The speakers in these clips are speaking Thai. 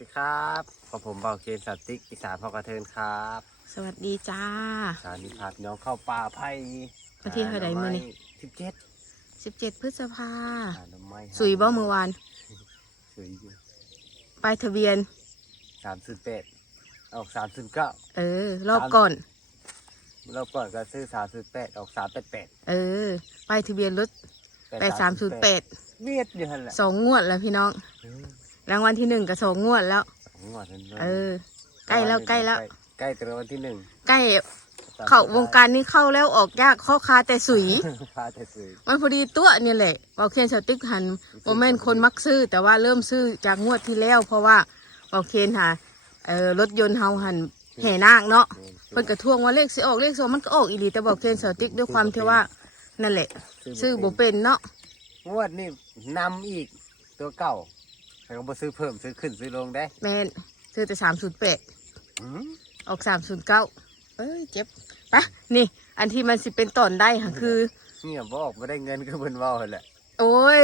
วัสดีครับกับผมเบาเคนสัตติกอีสานพอกระเทินครับ สวัสดีจ้าสารนิพาพี่น้องเข้าป่าไผ่วันที่เท่าใดมื้อนี้สิบเจ็ด17พฤษภาหาหน่อไม้สุยบ่มือวานสุยอยู่ป้ายทะเบียนสามศูนย์แปดออกสามศูนย์เก้าเออ รอบก่อนเราก่อนก็ซื้อสามศูนย์แปดออกสามแปดแปดเออป้ายทะเบียนรถ8308เวียดอยู่หันแหละสองงวดแล้วพี่น้องเออ รางวัลที่หนึ่งกับสองงวดแล้วสองงวดนั้นเออ ใกล้แล้วใกล้แล้ว ใกล้แต่วันที่หนึ่งใกล้เข้าวงการนี้เข้าแล้วออกยากข้อคาแต่สุย พาแต่สุยมันพอดีตัวเนี่ยแหละเบาเคนสติ๊กหันโมเมนคนมักซื้อ แต่ว่าเริ่มซื้อจากงวดที่แล้ว เพราะว่าเบาเคนหาเออรถยนต์เฮาหันแห่นาคเนาะเพิ่นกระทวงว่าเลขสิออกเลขสองมันก็ออกอีหลีแต่เบาเคนสติ๊กด้วยความที่ว่านั่นแหละซื้อบ่เป็นเนาะงวดนี่นำอีกตัวเก่า แต่ก็บ่ซื้อเพิ่มซื้อขึ้นซื้อลงได้แม่นซื้อแต่สามศูนย์แปดอืมออกสามศูนย์เก้าเอ้ยเจ็บไปะนี่ อันที่มันสิเป็นตอนได้ค่ะคือ เนี่ยบออกมาได้เงินก็เพิ่นเว่าหั่นแหละโอ้ย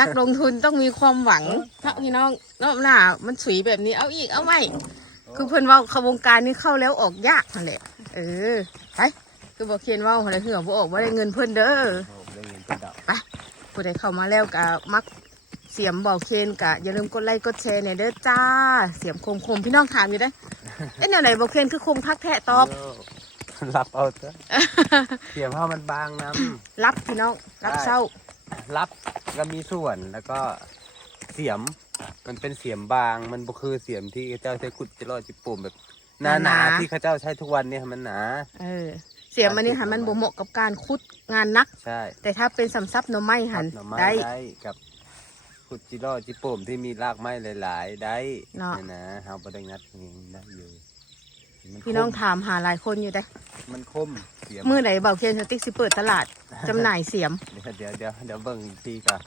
นักลงทุนต้องมีความหวังถ้าพี่น้องรอบหน้ามันสวยแบบนี้เอาอีกเอาไม่คือเพิ่นเว่าเขาวงการนี้เข้าแล้วออกยากนั่นแหละเออไปคือบอกเคียนเว่าอะไรเถื่อบ่ออกว่าได้เงินเพิ่นเด้อโอ้ได้เงินเป็นดอกไปผู้ใดเข้ามาแล้วกะมัก เสียมบอกเคนกะอย่าลืมกดไลค์กดแชร์เนี่ยเด้อจ้า เสียมคมคมๆพี่น้องถามอยู่ได้อเอ๊ะแนวไหนบอกเคนคือคมพักแทะตอบโรับเอาเถอะเสียมผ้ามันบางน้รับพี่น้องรับเศร้าำรับก็มีส่วนแล้วก็เสียมมันเป็นเสียมบาง มันบ่คือเสียมที่เขาเจ้าใช้ขุดจะรอดจิปุ่มแบบหนาหหนานาๆที่เขาเจ้าใช้ทุกวันเนี่ยมันหนาเออเสียมมันนี่หันมันบ่เหมาะกับการคุดงานนัก ใช่ แต่ถ้าเป็นสำซับหน่อไม้หันหน่อไม้ได้ได้กับ ขุดจิรอจิปุ่มที่มีรากไม้หลาย ๆ ได้เนาะ ยนะเฮาบ่ได้งัดเองได้อยู่มัพี่น้องถามหาหลายคนอยู่ได้อมันคมเสียมมือไหนเบาเคนสติ๊กสิเปิดตลาดจำหน่ายเสียม เดี๋ยวเดี๋ยวเดี๋ยวเดี๋ยวเบิ่งอีกทีก่อน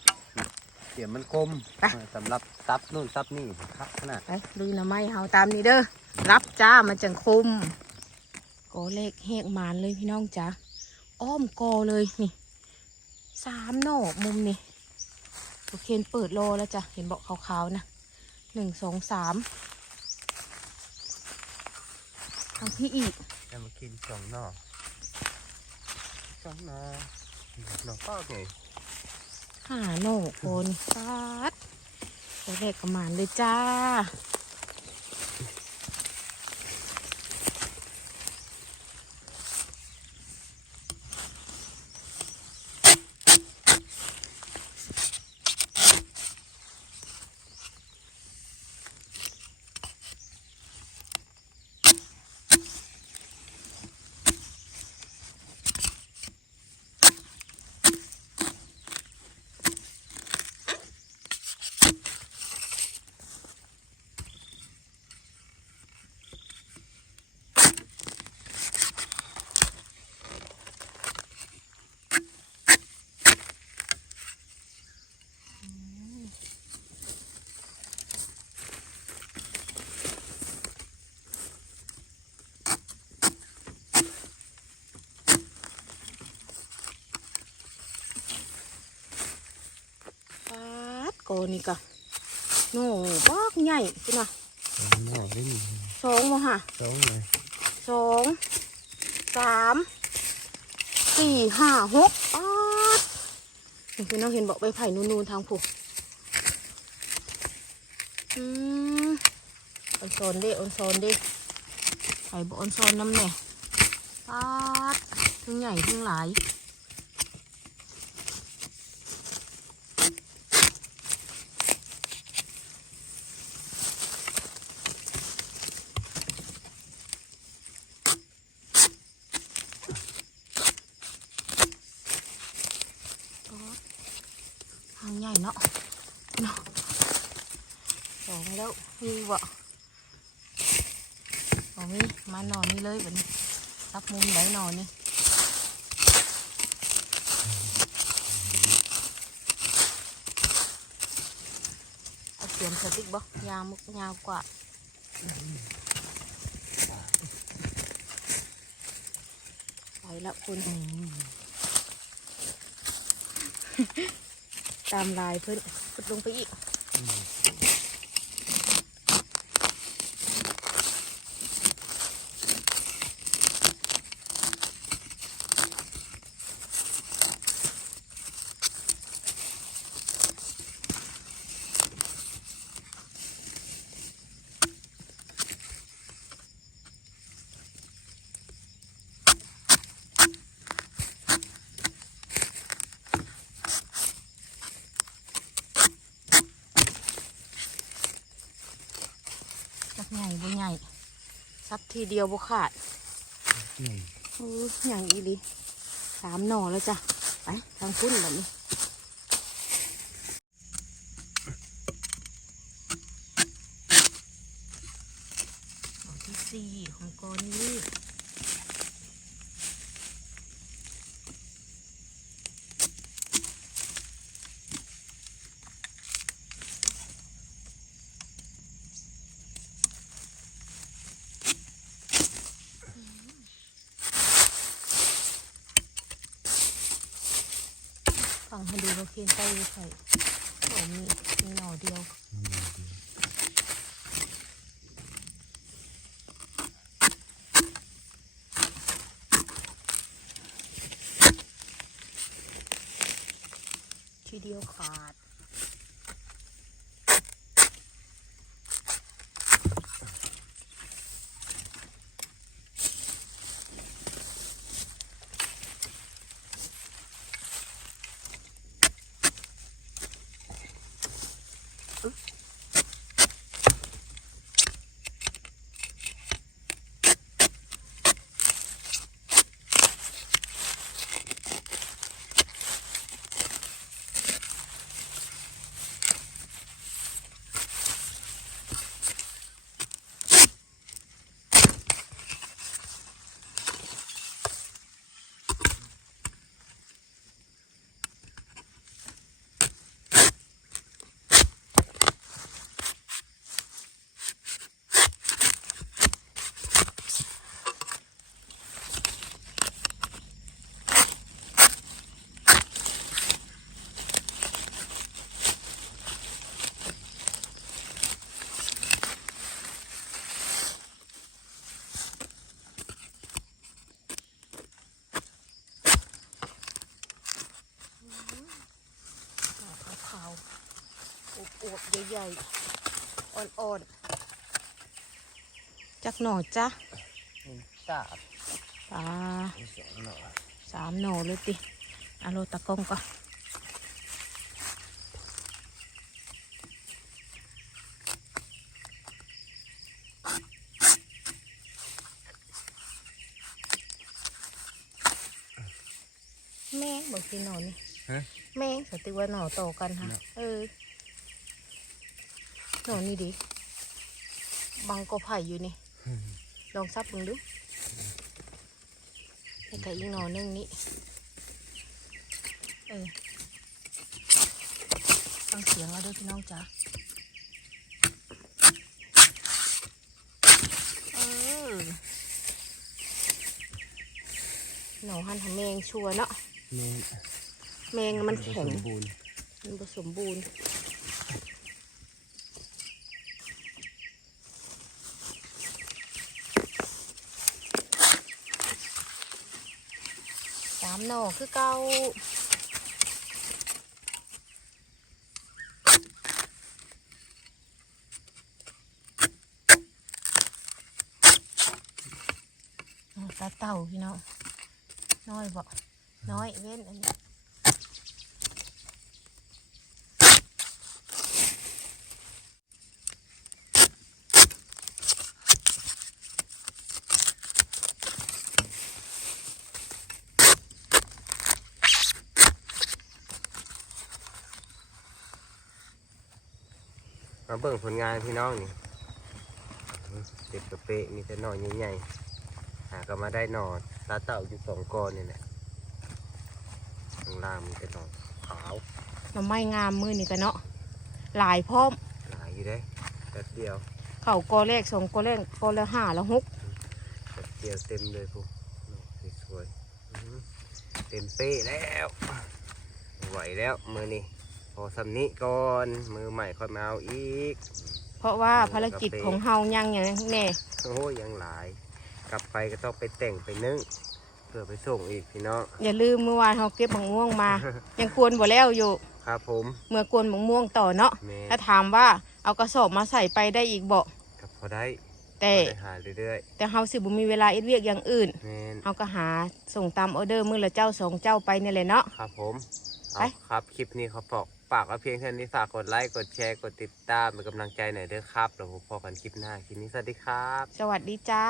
เสียมมันคมไป สำหรับซับนู่นซับนี่ครับขนาดไปดูหน่อไม้เฮาตามนี้เด้อรับจ้ามันจังคุมโกเลขแหกมานเลยพี่น้องจ้าอ้อมโกอเลยนี่สามหน่อมุมนี่ อเคนเปิดโลแล้วจ้ะ เห็นบอกขาวๆนะหนึ่งสองสามทางพี่อีกจะมากินสองหน่อสองหน่อหน่อก็โอเคห้าโหนคนปัดตัวแรกกระมานเลยจ้า ดโกนี่ก็โหนบักใหญ่พี่น่ะหน่อไม่มีสองมาฮะสองเลยสองสามสี่ห้าหกปัดเห็นพี่น้องเห็นบอกใบไผ่นูนๆทางผูกอืมออนโซนเด้ออนโซนเด้ไผ่บอกออนโซนน้ำเนี่ยปัดทั้งใหญ่ทั้งหลาย ทางใหญ่เนาะเนาะสองแล้วมีบ่บอกมีมานอน ตามไปแล้วคุณตายเพิ่นพุดลงไปอีก บ่ใหญ่ซับทีเดียวบ่ขาดนี่โอ้ยใหญ่อีหลีสามหน่อแล้วจ้ะ ไปทางพุ่นแบบนี้หน่อที่สี่ของกอนี้ ฟังฮันดูว่าเคียนใกล้ใส่หน่อมีมีหน่อเดียวทีเดียวขาด หน่อขาวๆอวบๆใหญ่ๆ อ่อนๆ จักหน่อจ้ะสาบปลาสองหน่อสามหน่อเลยติอาโลตะกล้องก่อนแม่งบอกกินหน่อนี่ฮะแม่งสติว่าหน่อโตอกันฮะเนาะเออหน่อนี่ดิบังก็ไผ่อยู่นี่ ลองซับมึงดูนี่ก็อีกหน่อนึงนี่เออฟังเสียงเอาด้วยพี่น้องจ๋าเออหน่อหันทำแมงชัวร์เนาะแม่นแมงมันแข็งสมบูรณ์มันผสมบูรณ์ สามหน่อคือเก่าตาเต่าพี่น้องน้อยบ่น้อยเว้นอันนี้ มาเบิ่งผลงานพี่น้องนี่เด็ดกระเปะมีแต่หน่อใหญ่ๆหาก็มาได้หน่อตาเต่าอยู่สองก้อนนี่แหละข้างล่างมีแต่หน่อขาวหน่อไม้งามมือนี่กันเนาะหลายพร้อมหลายอยู่ได้แป๊บเดียว เข่ากอแรกสองกอแรกกอละห้าละหกแป๊บเดียวเต็มเลยพวกหน่อสวยๆอื้อหือเต็มเป๊ะแล้วไหวแล้วมือนี่ พอสำนี้ก่อนมือใหม่ค่อยมาเอาอีก เพราะว่าภารกิจของเฮายังอย่างแน่โอ้ยยังหลาย กลับไปก็ต้องไปแต่งไปนึ่งเพื่อไปส่งอีกพี่น้องอย่าลืมเมื่อวานเฮาเก็บบังม่วงมา ยังกวนบ่แล้วอยู่ครับผมเมื่อกวนบังม่วงต่อเนาะแม่ถ้าถามว่าเอากระสอบมาใส่ไปได้อีกบ่กับพอได้แต่พอได้หาเรื่อยแต่เฮาสิบ่มีเวลาเอ็ดเวียกอย่างอื่นๆแม่นเฮาก็หาส่งตามออเดอร์มื้อละเจ้าสองเจ้าไปนี่แหละเนาะครับผมไปเอาครับคลิปนี้เขาฝาก ฝากเอาเพียงเท่านี้ฝากกดไลค์กดแชร์กดติดตามเป็นกำลังใจหน่อยเด้อครับแล้วพบกันคลิปหน้าคลิปนี้สวัสดีครับ สวัสดีจ้า